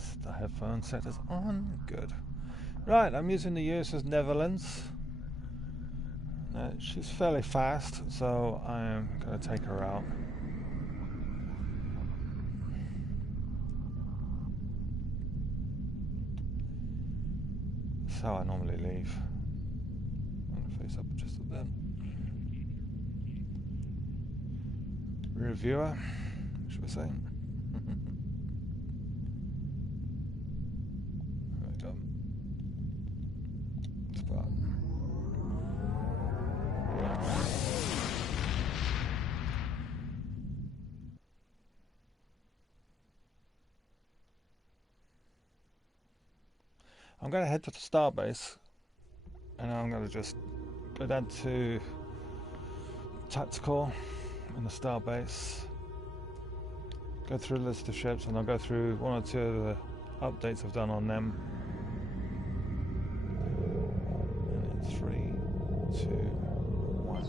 Yes, the headphone set is on. Good. Right, I'm using the USS Netherlands. She's fairly fast, so I'm going to take her out. That's how I normally leave. I'm going to face up just a bit. Reviewer, should we say? There we go. Spot. I'm going to head to the starbase, and I'm going to just go down to tactical in the starbase, go through a list of ships, and I'll go through one or two of the updates I've done on them. And in 3, 2, 1.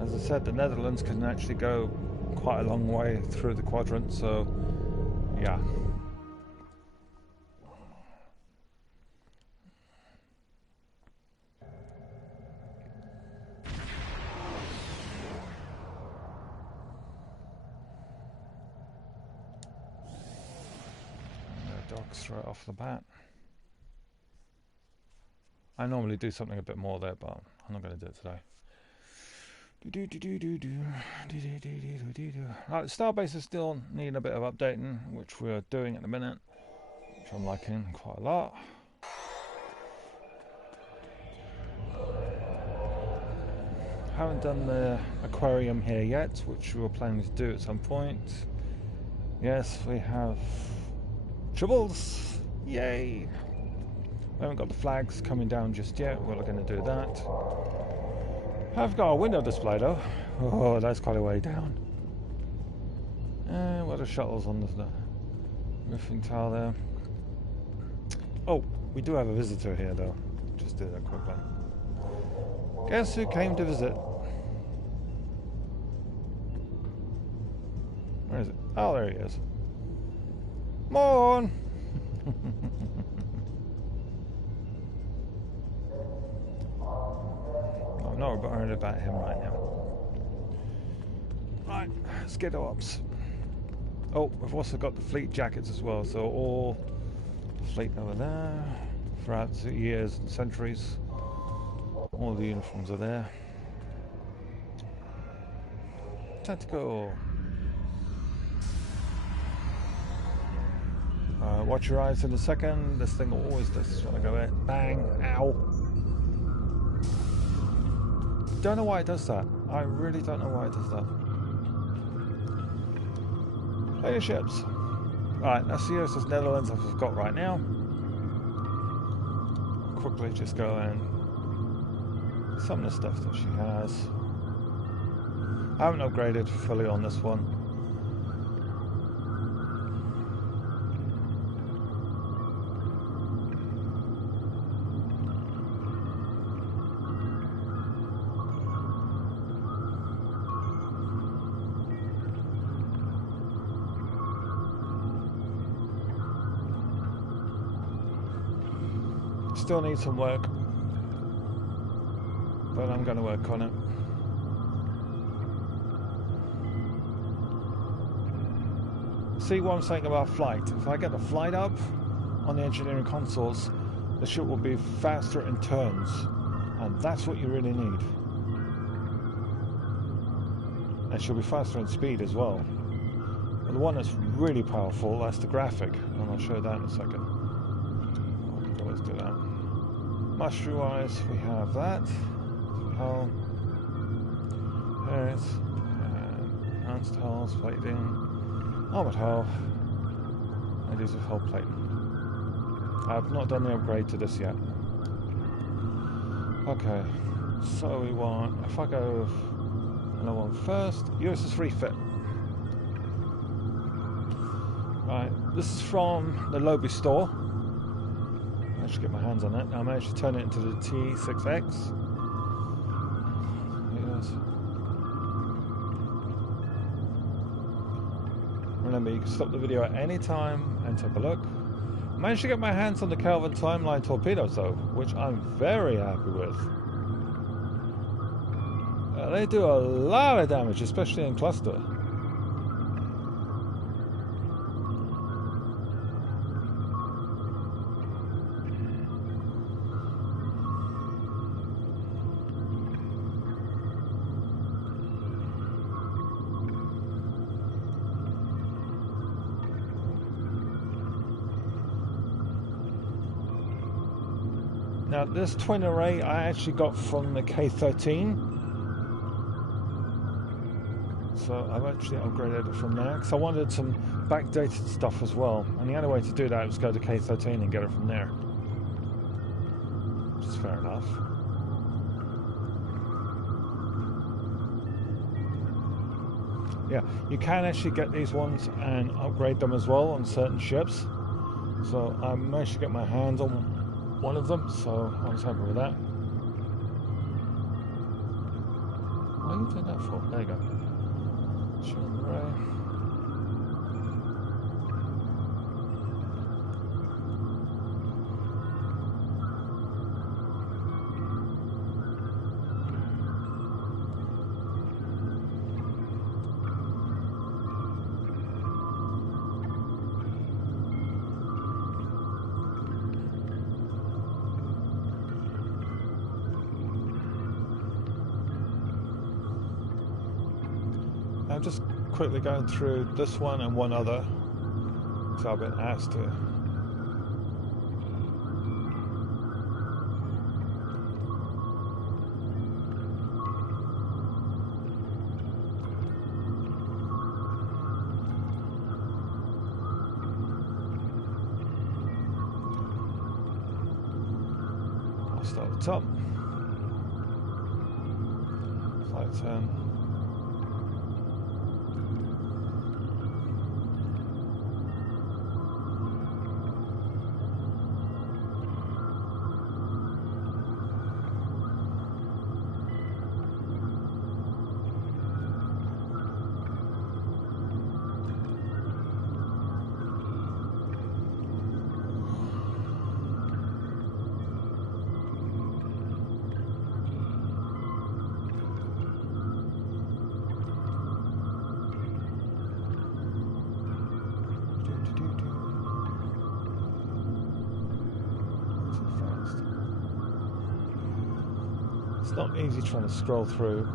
As I said, the Netherlands can actually go quite a long way through the quadrant, so yeah. Docks right off the bat. I normally do something a bit more there, but I'm not going to do it today. Right, the starbase is still needing a bit of updating, which we're doing at the minute, which I'm liking quite a lot. Haven't done the aquarium here yet, which we were planning to do at some point. Yes, we have tribbles. Yay! We haven't got the flags coming down just yet. We're going to do that. I've got a window display though. Oh, that's quite a way down. What are shuttles on the roofing tile there? Oh, we do have a visitor here though. Just do that quickly. Guess who came to visit? Where is it? Oh, there he is. Morn! I'm not worried about him right now. Right, let's get ops. Oh, we've also got the fleet jackets as well, so all fleet over there throughout the years and centuries. All the uniforms are there. Tactical. Watch your eyes in a second. This thing always does this when I go in. Bang! Ow! Don't know why it does that. I really don't know why it does that. Player ships. Right, that's the USS Netherlands I've got right now. Quickly just go in. Some of the stuff that she has. I haven't upgraded fully on this one. Still need some work, but I'm going to work on it. See what I'm saying about flight? If I get the flight up on the engineering consoles, the ship will be faster in turns, and that's what you really need. and she'll be faster in speed as well. But the one that's really powerful, that's the graphic, and I'll show that in a second. Oh, let's do that. Mastery wise, we have that. Hull, heads, enhanced hulls, plating, armored hull, and these are hull plating. I've not done the upgrade to this yet. Okay, so we want, if I go another one first, USS refit. Right, this is from the Lobby store. I managed to get my hands on it. I managed to turn it into the T6X. Yes. Remember, you can stop the video at any time and take a look. I managed to get my hands on the Kelvin Timeline torpedoes though, which I'm very happy with. They do a lot of damage, especially in cluster. Now this twin array I actually got from the K13, so I've actually upgraded it from there because I wanted some backdated stuff as well, and the only way to do that was go to K13 and get it from there, which is fair enough. Yeah, you can actually get these ones and upgrade them as well on certain ships, so I managed to get my hands on one of them, so I was happy with that. What are you doing that for? There you go. I'm just quickly going through this one and one other, so I've been asked to. I'll start at the top. Flight 10. It's not easy trying to scroll through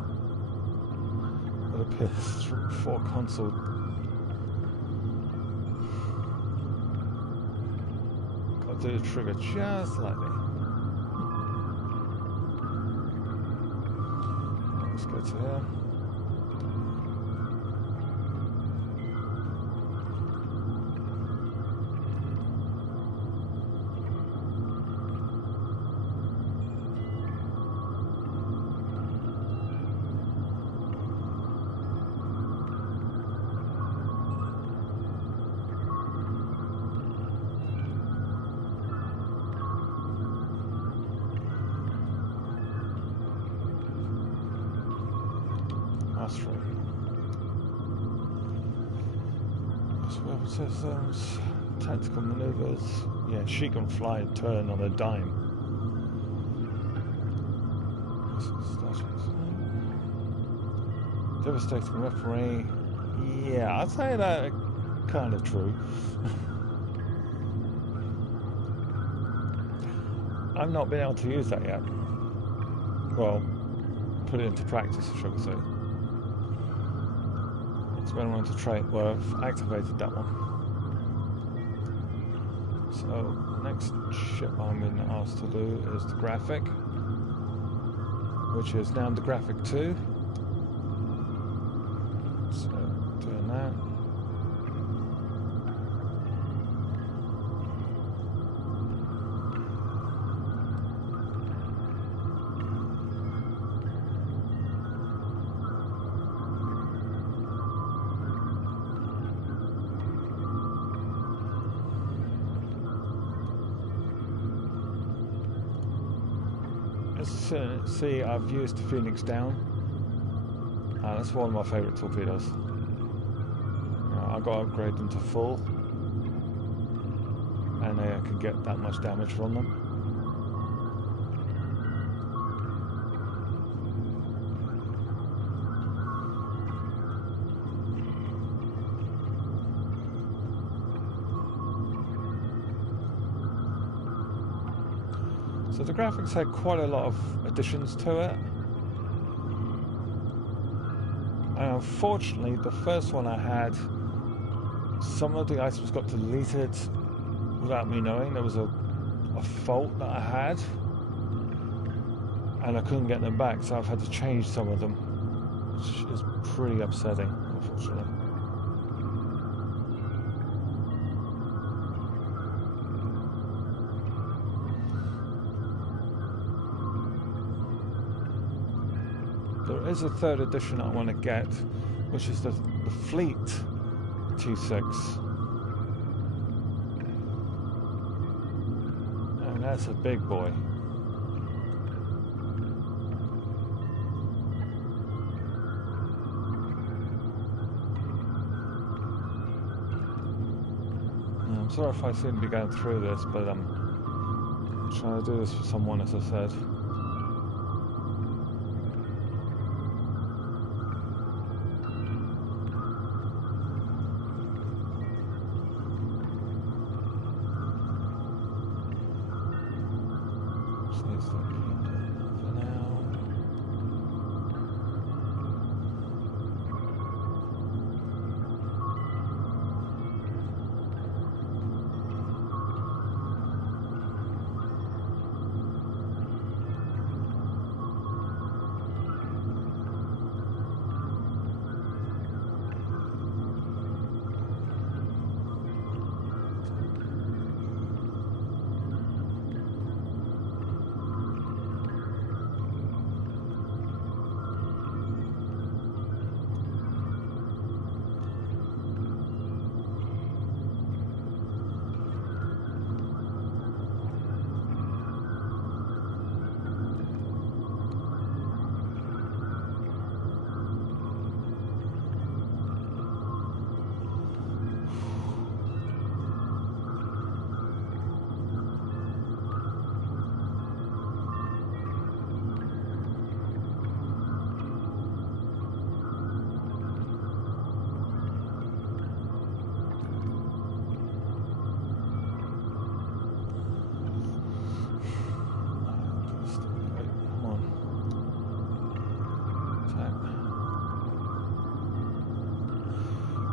with a PS4 console. Got to do the trigger just slightly. Let's go to here. Weapon systems, tactical maneuvers. Yeah, she can fly and turn on a dime. Devastating referee. Yeah, I'd say that kind of true. I've not been able to use that yet. Well, put it into practice, shall we say. When I went to trade, well, I've activated that one. So, next ship I'm being asked to do is the graphic, which is now the graphic 2. So, doing that. See, I've used the Phoenix down. That's one of my favourite torpedoes. I've got to upgrade them to full, and I can get that much damage from them. So the graphics had quite a lot of additions to it. And unfortunately, the first one I had, some of the items got deleted without me knowing. There was a fault that I had, and I couldn't get them back, so I've had to change some of them, which is pretty upsetting, unfortunately. There is a third edition I want to get, which is the Fleet T6. And that's a big boy. I'm sorry if I seem to be going through this, but I'm trying to do this for someone, as I said.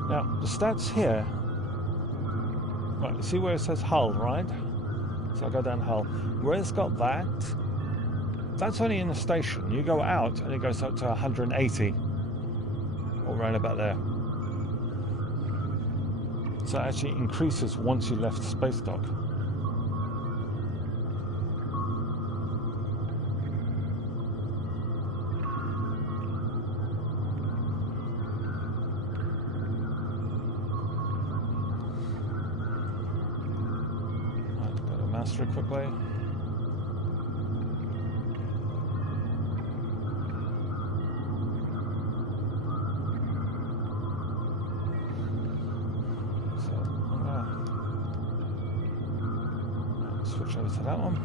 Now, the stats here, right, you see where it says hull, right? So I go down hull. Where it's got that, that's only in the station. You go out and it goes up to 180, or around about there. So it actually increases once you left the space dock. Master quickly. So I'm gonna switch over to that one.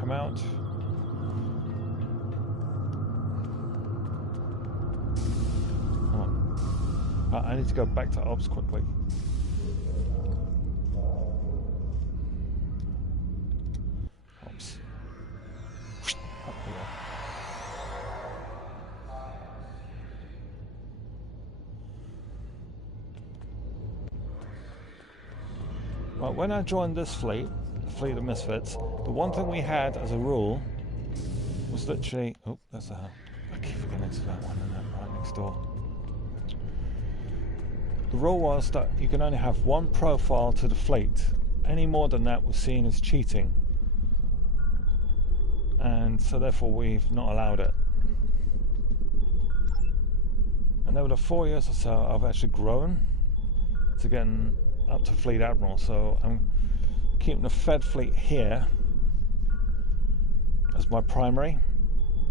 Come out. Come on. I need to go back to ops quickly. But when I joined this fleet, the Fleet of Misfits, the one thing we had as a rule was literally... Oh, that's a... I keep forgetting to that one and that right next door. The rule was that you can only have one profile to the fleet. Any more than that was seen as cheating. And so therefore we've not allowed it. And over the 4 years or so I've actually grown to getting up to Fleet Admiral. So I'm keeping the Fed fleet here as my primary.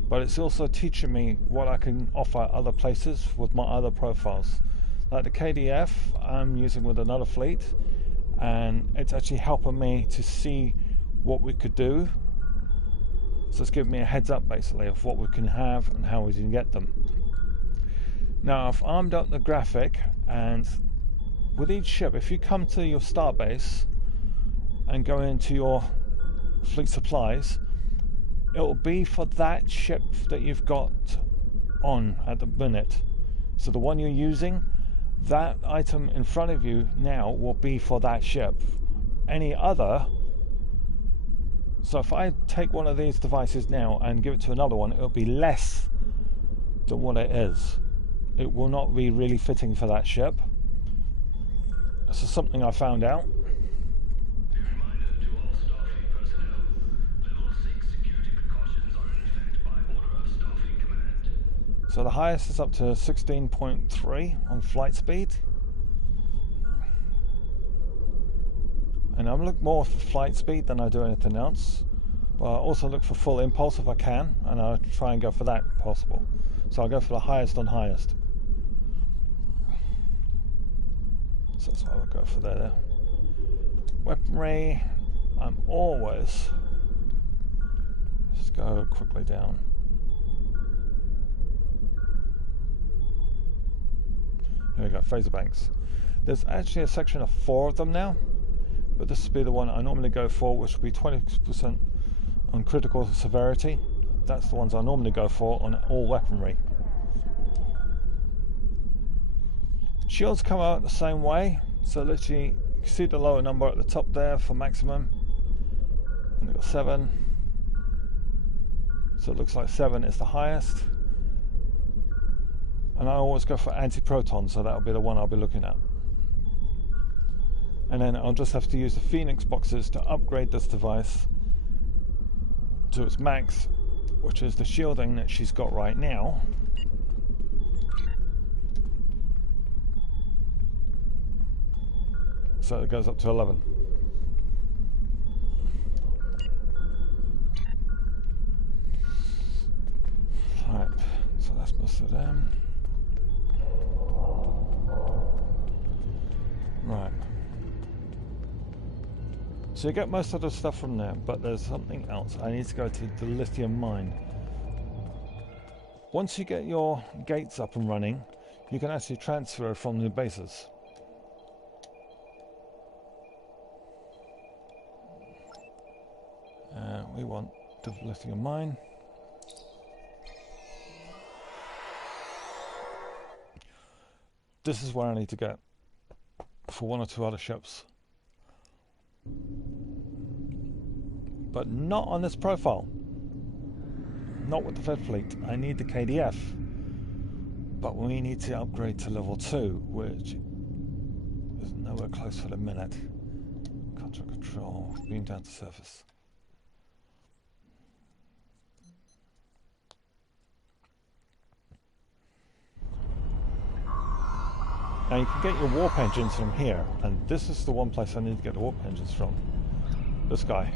But it's also teaching me what I can offer other places with my other profiles. Like the KDF I'm using with another fleet, and it's actually helping me to see what we could do. So it's giving me a heads up basically of what we can have and how we can get them. Now I've armed up the graphic, and with each ship, if you come to your starbase and go into your fleet supplies, it will be for that ship that you've got on at the minute. So the one you're using, that item in front of you now will be for that ship. Any other, so if I take one of these devices now and give it to another one, it'll be less than what it is. It will not be really fitting for that ship. This is something I found out. So the highest is up to 16.3 on flight speed. And I look more for flight speed than I do anything else. But I also look for full impulse if I can, and I'll try and go for that if possible. So I'll go for the highest on highest. So that's what I'll go for there. Weaponry, I'm always... Just go quickly down. Here we go, phaser banks. There's actually a section of 4 of them now, but this would be the one I normally go for, which would be 20% on critical severity. That's the ones I normally go for on all weaponry. Shields come out the same way, so literally you can see the lower number at the top there for maximum, and they've got 7, so it looks like 7 is the highest. And I always go for anti-proton, so that'll be the one I'll be looking at. And then I'll just have to use the Phoenix boxes to upgrade this device to its max, which is the shielding that she's got right now. So it goes up to 11. Right, so that's most of them. Right. So you get most of the stuff from there, but there's something else. I need to go to the lithium mine. Once you get your gates up and running, you can actually transfer from the bases. We want the lithium mine. This is where I need to get for 1 or 2 other ships, but not on this profile, not with the Fed fleet. I need the KDF, but we need to upgrade to level 2, which is nowhere close for the minute. Contract control, beam down to surface. Now you can get your warp engines from here, and this is the one place I need to get the warp engines from. This guy.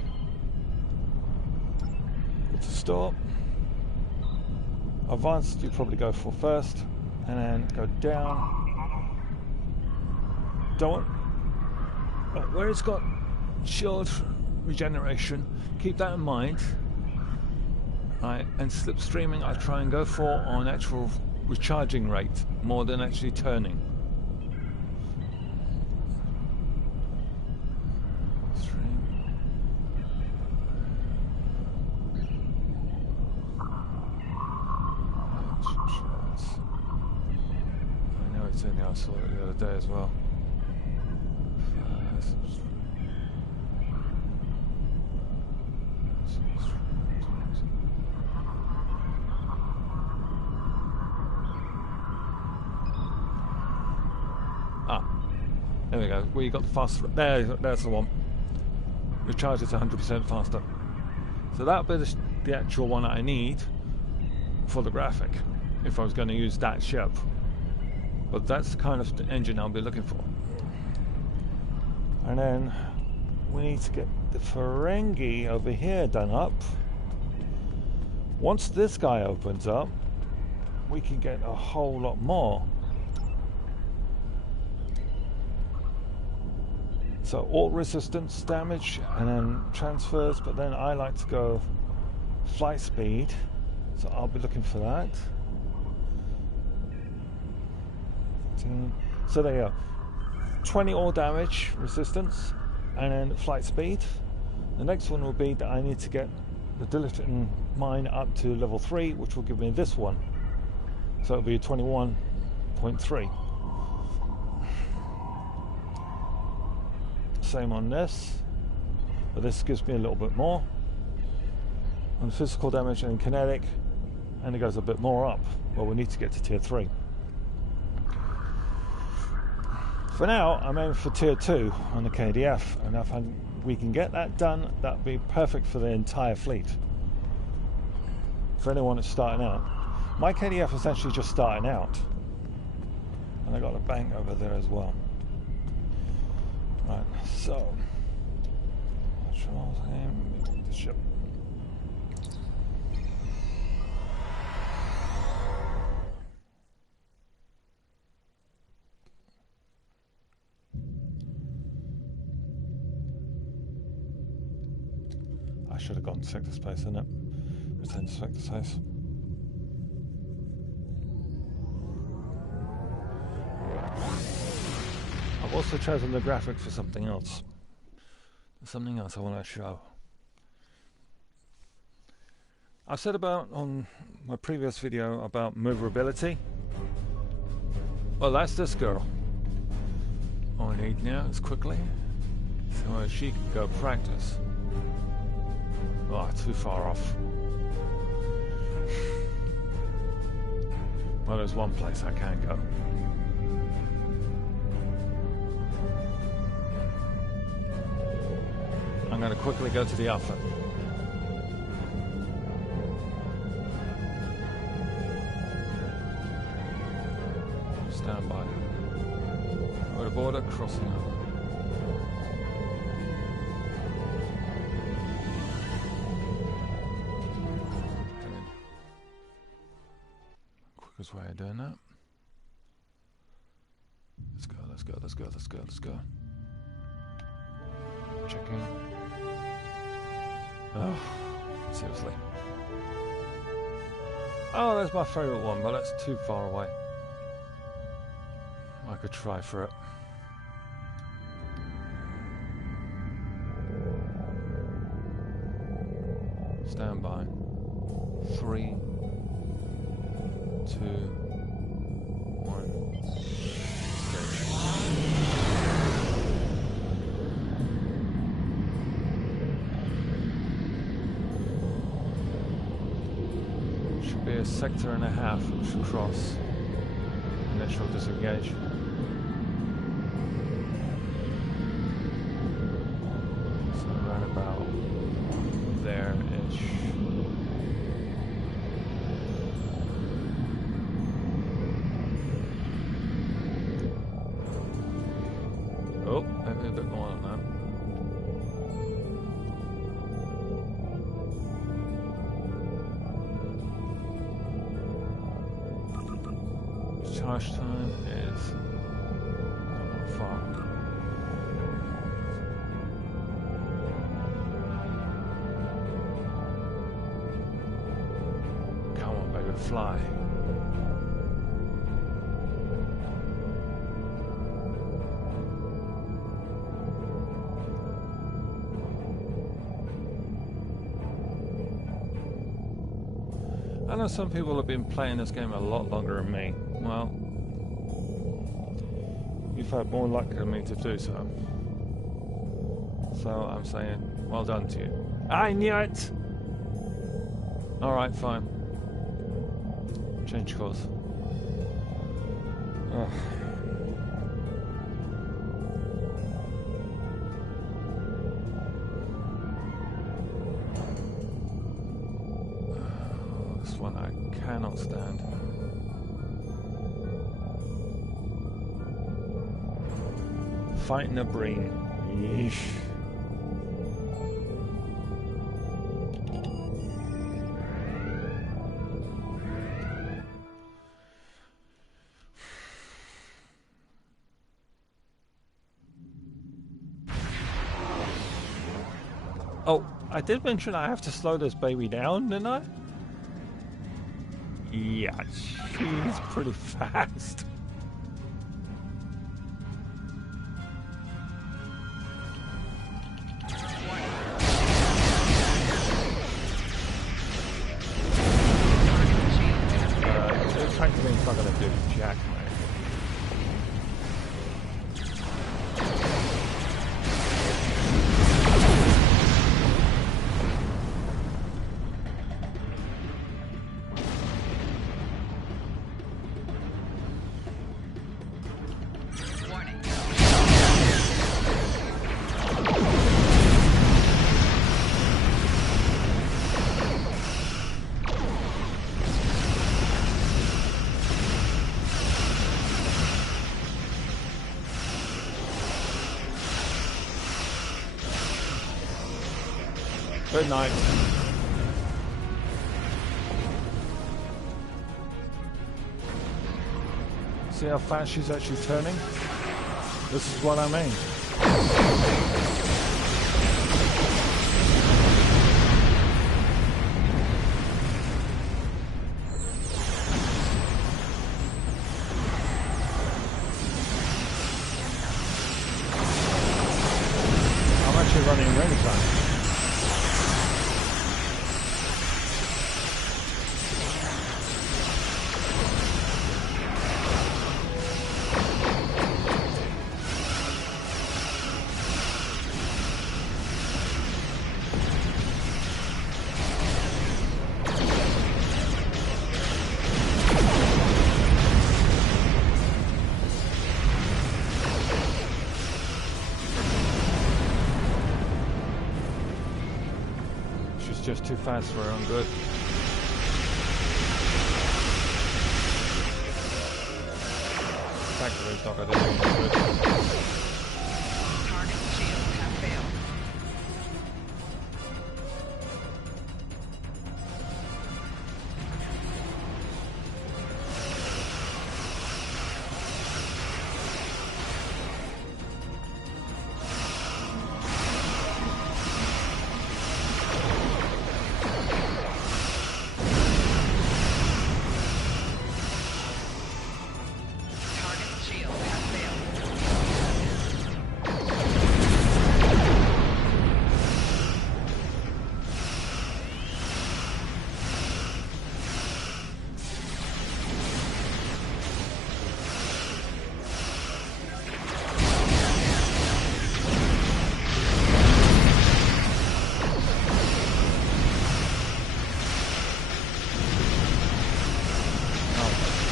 It's a store. Advanced you probably go for first, and then go down. Don't, where it's got shield regeneration, keep that in mind. Right, and slipstreaming I try and go for on actual recharging rate more than actually turning. I saw it the other day as well. Ah, there we go. Where you got the fast. There's the one. Recharge is 100% faster. So that'll be the actual one that I need for the graphic, if I was going to use that ship. But that's the kind of engine I'll be looking for. And then we need to get the Ferengi over here done up. Once this guy opens up, we can get a whole lot more. So all resistance damage and then transfers, but then I like to go flight speed, so I'll be looking for that. So there you go. 20 all damage resistance and then flight speed. The next one will be that I need to get the diluting mine up to level 3, which will give me this one. So it'll be 21.3. Same on this, but this gives me a little bit more on physical damage and kinetic, and it goes a bit more up. Well, we need to get to tier 3. For now, I'm aiming for tier 2 on the KDF, and if we can get that done, that'd be perfect for the entire fleet. For anyone that's starting out. My KDF is actually just starting out, and I got a bank over there as well. Right, so the ship. I should have gone to sector space, innit? Return to sector space. I've also chosen the graphic for something else. There's something else I want to show. I've said about on my previous video about maneuverability. Well, that's this girl. All I need now is quickly so she can go practice. Oh, too far off. Well, there's one place I can go. I'm going to quickly go to the Alpha. Stand by. Over the border, crossing over. Quickest way of doing that. Let's go, let's go, let's go, let's go, let's go. Checking. Oh, seriously. Oh, that's my favourite one, but that's too far away. I could try for it. Stand by. 3, 2, 1. Should be a sector and a half which should cross, and then she'll disengage. So around about there-ish. Oh, maybe a bit more than that. Charge time is not far. Come on, baby, fly. I know some people have been playing this game a lot longer than me. Well, you've had more luck than me to do so. So I'm saying, well done to you. I knew it! Alright, fine. Change course. Ugh. can't stand. Fighting a brain. Yeesh. Oh, I did mention I have to slow this baby down, didn't I? Yeah, she's pretty fast. This tank means not gonna do jack, mate. Good night. See how fast she's actually turning? This is what I mean. I'm actually running ringside. Just too fast for her own good. Factory's not gonna do any good. Target shields have failed.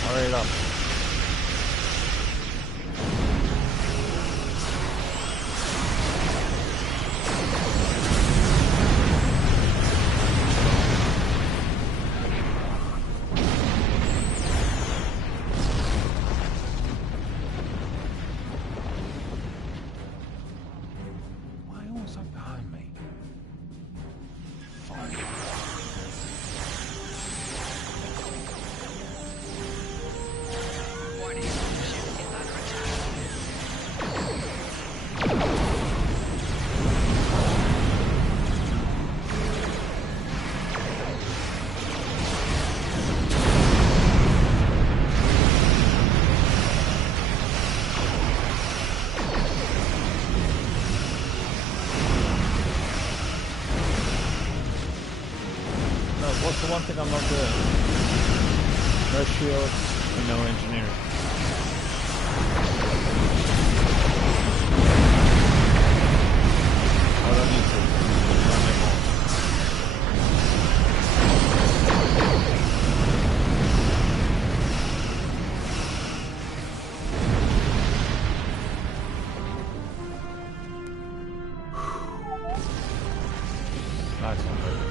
Hurry it up. Why was that behind me? Fine. What's the one thing I'm not doing? No shields and no engineering. I don't need to. Not anymore. Nice one, baby.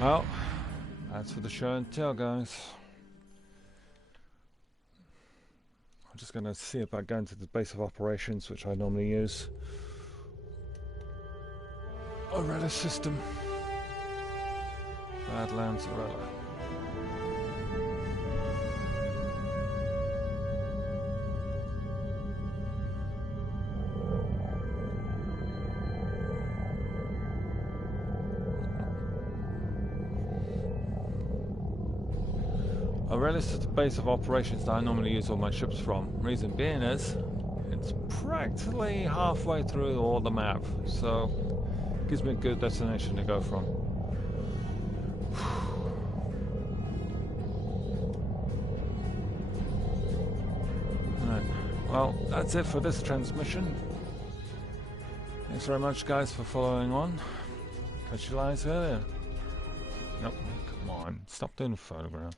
Well, that's for the show and tell, guys. I'm just going to see if I go into the base of operations, which I normally use. Arella system. Badlands Arella. Arella is the base of operations that I normally use all my ships from. Reason being is, it's practically halfway through all the map, so it gives me a good destination to go from. Alright, well, that's it for this transmission. Thanks very much, guys, for following on. Catch you guys earlier. Nope, come on, stop doing the photograph.